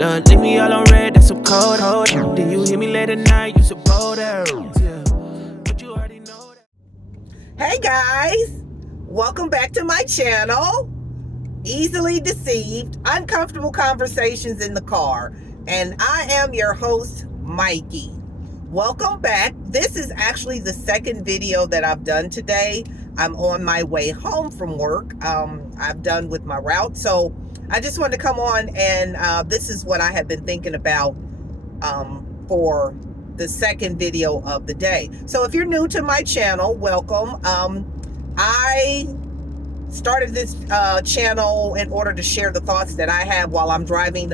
Lord, leave me all on red, that's some cold. Then you hear me late at night, you some bold arrows, yeah. But you already know that. Hey guys, welcome back to my channel. Easily Deceived, Uncomfortable Conversations in the Car. And I am your host, Mikey. Welcome back. This is actually the second video that I've done today. I'm on my way home from work. I've done with my route. So I just wanted to come on and this is what I have been thinking about for the second video of the day. So if you're new to my channel, welcome. I started this channel in order to share the thoughts that I have while I'm driving,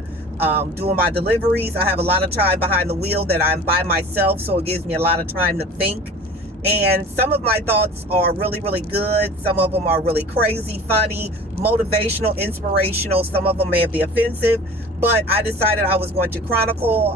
doing my deliveries. I have a lot of time behind the wheel that I'm by myself, so it gives me a lot of time to think. And some of my thoughts are really, really good. Some of them are really crazy, funny, motivational, inspirational. Some of them may be offensive, but I decided I was going to chronicle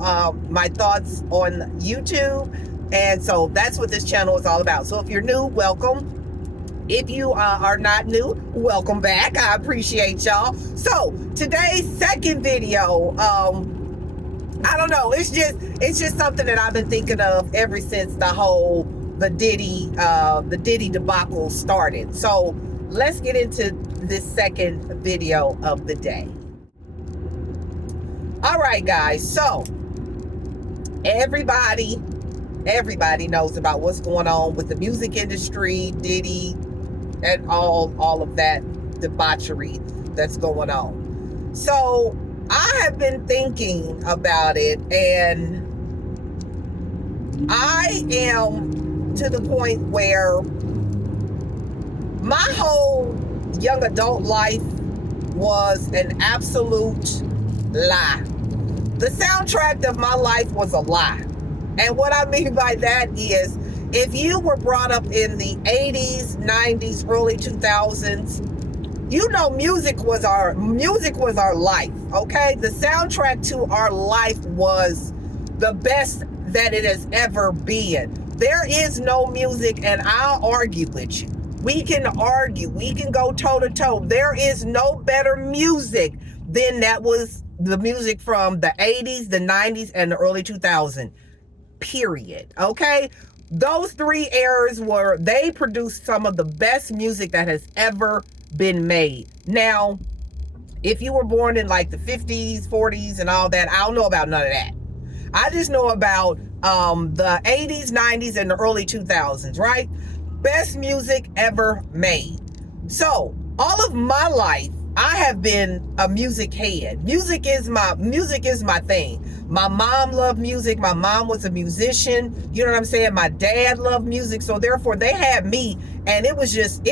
my thoughts on YouTube. And so that's what this channel is all about. So if you're new, welcome. If you are not new, welcome back. I appreciate y'all. So today's second video, I don't know. It's just something that I've been thinking of ever since the Diddy debacle started. So let's get into this second video of the day. All right, guys. So everybody knows about what's going on with the music industry, Diddy, and all of that debauchery that's going on. So I have been thinking about it, and I am to the point where my whole young adult life was an absolute lie. The soundtrack of my life was a lie. And what I mean by that is, if you were brought up in the 80s, 90s, early 2000s, you know music was our life, okay? The soundtrack to our life was the best that it has ever been. There is no music, and I'll argue with you. We can argue. We can go toe-to-toe. There is no better music than that was the music from the 80s, the 90s, and the early 2000s, period, okay? Those three eras they produced some of the best music that has ever been made. Now, if you were born in like the 50s, 40s, and all that, I don't know about none of that. I just know about the 80s, 90s, and the early 2000s, right? Best music ever made. So, all of my life, I have been a music head. Music is my thing. My mom loved music. My mom was a musician. You know what I'm saying? My dad loved music. So therefore they had me, and it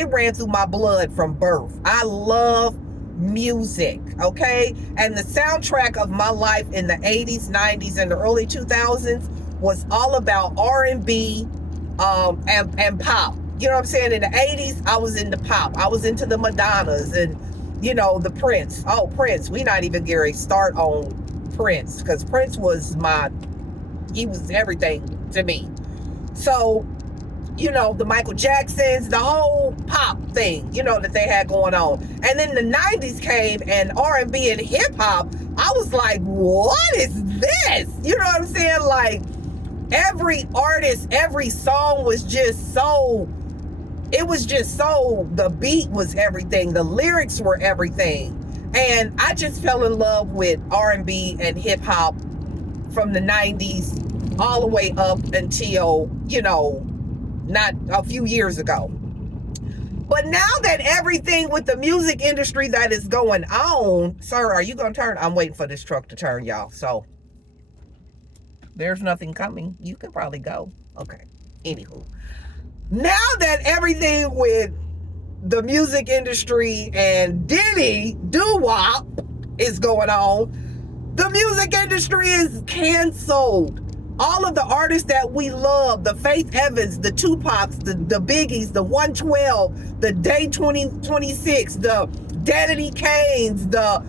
ran through my blood from birth. I love music, okay? And the soundtrack of my life in the 80s, 90s, and the early 2000s was all about R&B and pop. You know what I'm saying? In the 80s, I was into pop. I was into the Madonnas and, you know, the Prince. Oh, Prince. We not even getting start on Prince, because Prince was he was everything to me. So, you know, the Michael Jacksons, the whole pop thing, you know, that they had going on. And then the 90s came, and R&B and hip hop, I was like, what is this? You know what I'm saying? Like, every artist, every song was just so, the beat was everything. The lyrics were everything. And I just fell in love with R&B and hip hop from the 90s all the way up until, you know, not a few years ago. But now that everything with the music industry that is going on, sir, are you going to turn? I'm waiting for this truck to turn, y'all. So there's nothing coming. You can probably go. Okay. Anywho, now that everything with the music industry and Diddy doo-wop is going on, the music industry is canceled. All of the artists that we love, the Faith Evans, the Tupacs, the Biggies, the 112, the Day 2026, the Danity Kanes, the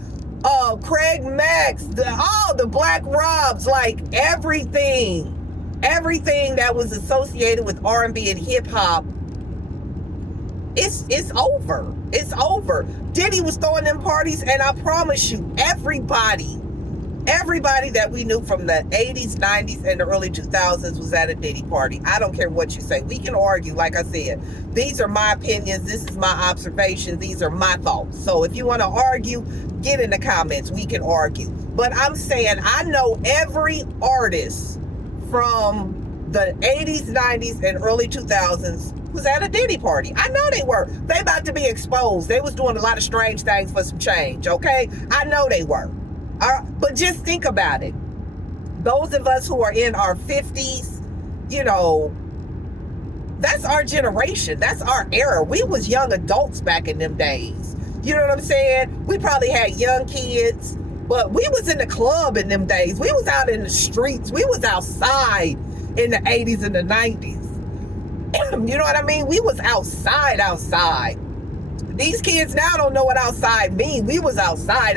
Craig Max, the Black Robs, like everything that was associated with R&B and hip hop, it's over. It's over. Diddy was throwing them parties, and I promise you, everybody Everybody that we knew from the 80s, 90s, and the early 2000s was at a Diddy party. I don't care what you say. We can argue, like I said. These are my opinions. This is my observations. These are my thoughts. So if you want to argue, get in the comments. We can argue. But I'm saying I know every artist from the 80s, 90s, and early 2000s was at a Diddy party. I know they were. They about to be exposed. They was doing a lot of strange things for some change, okay? I know they were. But just think about it. Those of us who are in our 50s, you know, that's our generation. That's our era. We was young adults back in them days. You know what I'm saying? We probably had young kids, but we was in the club in them days. We was out in the streets. We was outside in the 80s and the 90s. You know what I mean? We was outside. These kids now don't know what outside means. We was outside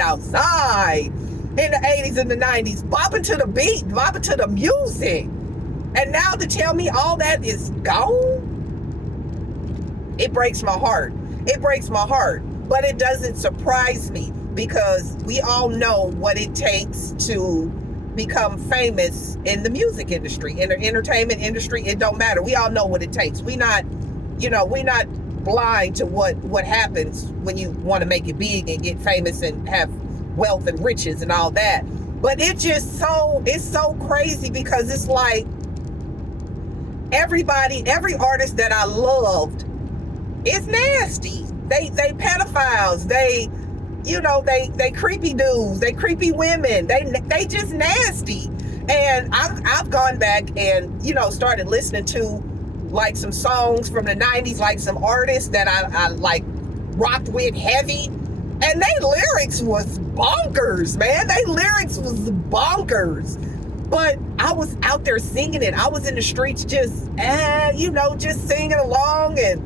in the 80s and the 90s, bopping to the beat, bopping to the music. And now to tell me all that is gone, it breaks my heart. It breaks my heart. But it doesn't surprise me because we all know what it takes to become famous in the music industry, in the entertainment industry. It don't matter. We all know what it takes. We not blind to what happens when you want to make it big and get famous and have wealth and riches and all that. But it's so crazy because it's like every artist that I loved is nasty. They pedophiles. They creepy dudes. They creepy women. They just nasty. And I've gone back and started listening to like some songs from the 90s, like some artists that I like rocked with heavy. And they lyrics was bonkers, man. They lyrics was bonkers. But I was out there singing it. I was in the streets just singing along and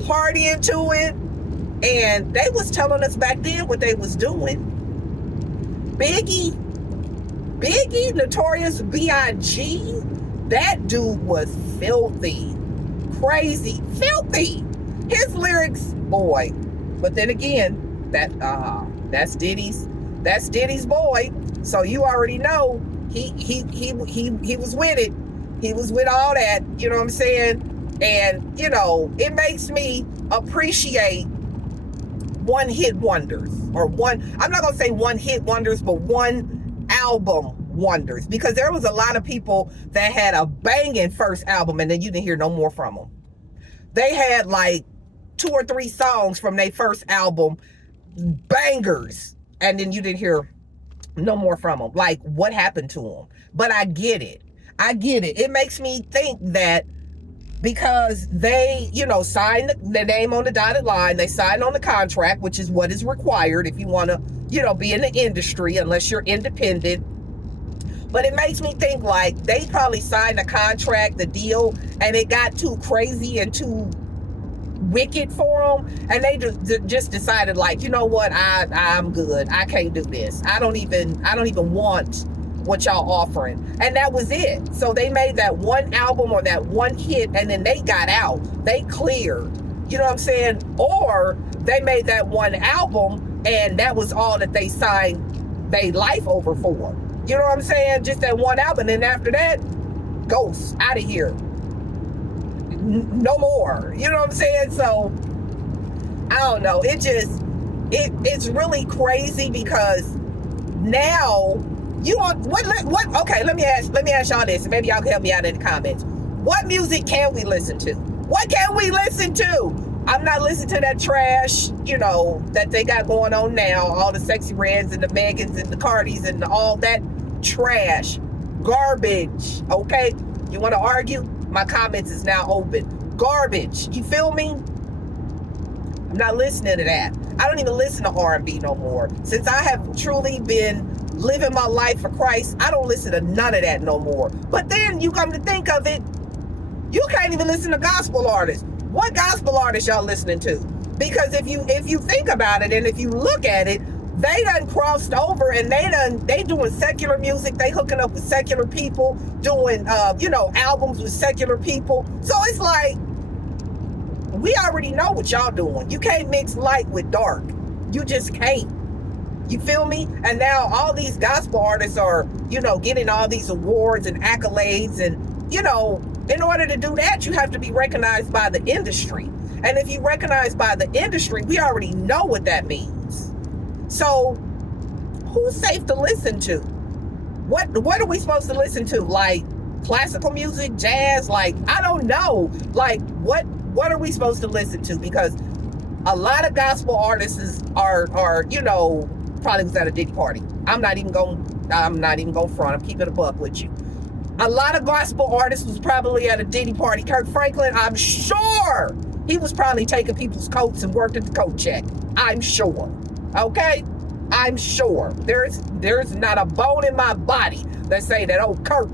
partying to it. And they was telling us back then what they was doing. Biggie, Notorious B.I.G., that dude was filthy, crazy, filthy. His lyrics, boy. But then again, that's Diddy's boy. So you already know he was with it. He was with all that, you know what I'm saying? And it makes me appreciate one-hit wonders, I'm not gonna say one-hit wonders, but one album wonders, because there was a lot of people that had a banging first album and then you didn't hear no more from them. They had like 2 or 3 songs from their first album, bangers, and then you didn't hear no more from them. Like, what happened to them? But I get it. It makes me think that because they, signed the name on the dotted line, they signed on the contract, which is what is required if you want to, be in the industry, unless you're independent. But it makes me think like they probably signed the contract, the deal, and it got too crazy and too wicked for them, and they just decided like, you know what, I'm good. I can't do this. I don't even want what y'all offering. And that was it. So they made that one album or that one hit, and then they got out. They cleared. You know what I'm saying? Or they made that one album, and that was all that they signed their life over for. You know what I'm saying? Just that one album, and after that, ghost, out of here. No more. You know what I'm saying? So I don't know. It's really crazy because now you want what okay, let me ask y'all this, and maybe y'all can help me out in the comments. What music can we listen to? What can we listen to? I'm not listening to that trash, that they got going on now, all the Sexy Reds and the Megans and the Cardis and all that trash, garbage, okay? You want to argue? My comments is now open. Garbage, you feel me? I'm not listening to that. I don't even listen to R&B no more. Since I have truly been living my life for Christ, I don't listen to none of that no more. But then you come to think of it, you can't even listen to gospel artists. What gospel artists y'all listening to? Because if you think about it and if you look at it, they done crossed over and they doing secular music. They hooking up with secular people, doing albums with secular people. So it's like, we already know what y'all doing. You can't mix light with dark. You just can't. You feel me? And now all these gospel artists are, getting all these awards and accolades. And, in order to do that, you have to be recognized by the industry. And if you recognize by the industry, we already know what that means. So who's safe to listen to? What are we supposed to listen to? Like classical music, jazz? Like, I don't know. Like, what are we supposed to listen to? Because a lot of gospel artists are probably was at a Diddy party. I'm not even going front. I'm keeping a buck with you. A lot of gospel artists was probably at a Diddy party. Kirk Franklin, I'm sure he was probably taking people's coats and worked at the coat check. I'm sure. Okay? I'm sure. There's not a bone in my body that say that, oh, Kirk.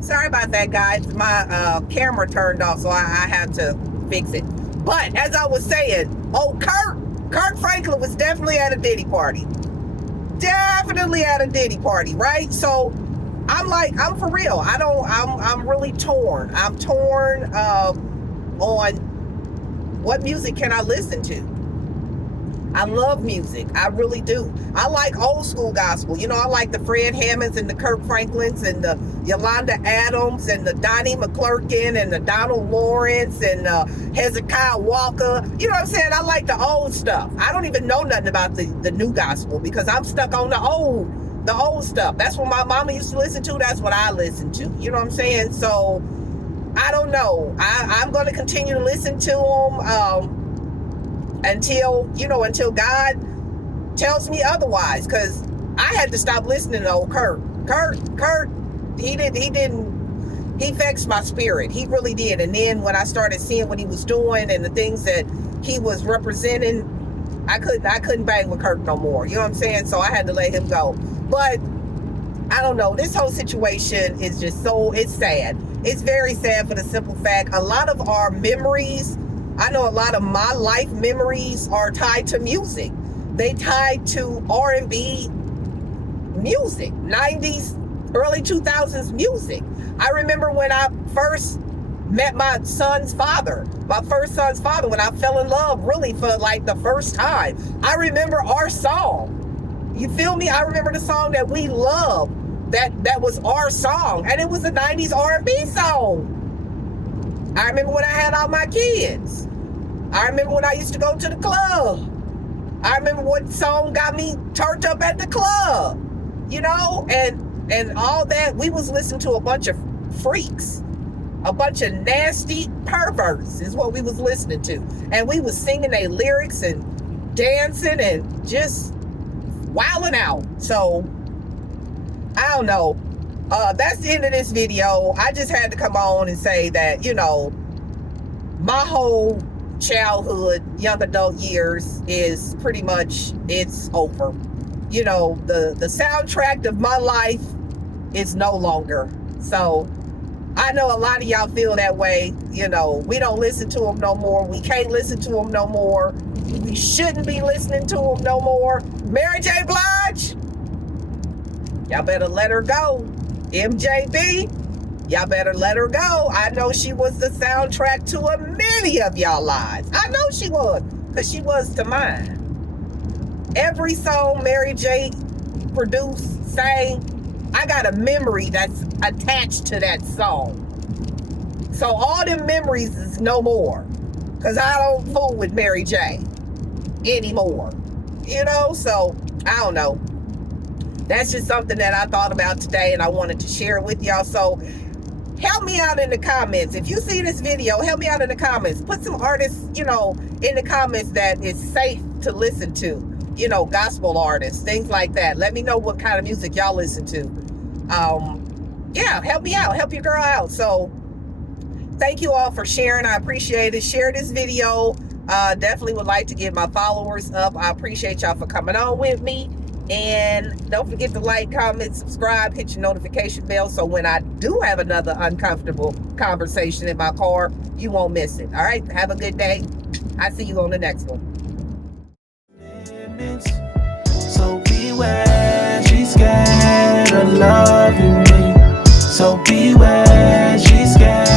Sorry about that, guys. My camera turned off, so I had to fix it. But as I was saying, Kirk Franklin was definitely at a Diddy party. Definitely at a Diddy party, right? So I'm for real. I'm really torn. I'm torn on what music can I listen to. I love music. I really do. I like old school gospel. I like the Fred Hammonds and the Kirk Franklins and the Yolanda Adams and the Donnie McClurkin and the Donald Lawrence and Hezekiah Walker. You know what I'm saying? I like the old stuff. I don't even know nothing about the new gospel because I'm stuck on the old stuff. That's what my mama used to listen to. That's what I listen to. You know what I'm saying? So I don't know. I'm going to continue to listen to them. Until God tells me otherwise, because I had to stop listening to old Kurt. Kurt, he vexed my spirit. He really did. And then when I started seeing what he was doing and the things that he was representing, I couldn't bang with Kurt no more. You know what I'm saying? So I had to let him go. But I don't know. This whole situation is just it's sad. It's very sad for the simple fact a lot of our memories, I know a lot of my life memories are tied to music. They tied to R&B music, 90s, early 2000s music. I remember when I first met my first son's father, when I fell in love really for like the first time. I remember our song. You feel me? I remember the song that we loved. That was our song. And it was a 90s R&B song. I remember when I had all my kids. I remember when I used to go to the club. I remember what song got me turned up at the club, and all that. We was listening to a bunch of freaks, a bunch of nasty perverts is what we was listening to. And we was singing their lyrics and dancing and just wilding out. So, I don't know. That's the end of this video. I just had to come on and say that, my whole childhood, young adult years is pretty much, it's over. The soundtrack of my life is no longer. So I know a lot of y'all feel that way. We don't listen to them no more. We can't listen to them no more. We shouldn't be listening to them no more. Mary J. Blige, y'all better let her go. MJB, y'all better let her go. I know she was the soundtrack to many of y'all lives. I know she was, because she was to mine. Every song Mary J. produced, sang, I got a memory that's attached to that song. So all them memories is no more, because I don't fool with Mary J. anymore. So I don't know. That's just something that I thought about today and I wanted to share it with y'all. So help me out in the comments. If you see this video, help me out in the comments. Put some artists, in the comments that is safe to listen to. Gospel artists, things like that. Let me know what kind of music y'all listen to. Yeah, help me out. Help your girl out. So thank you all for sharing. I appreciate it. Share this video. Definitely would like to get my followers up. I appreciate y'all for coming on with me. And don't forget to like, comment, subscribe, hit your notification bell so when I do have another uncomfortable conversation in my car, you won't miss it. All right? Have a good day. I'll see you on the next one. So beware, she's scared of loving me. So beware, she's scared.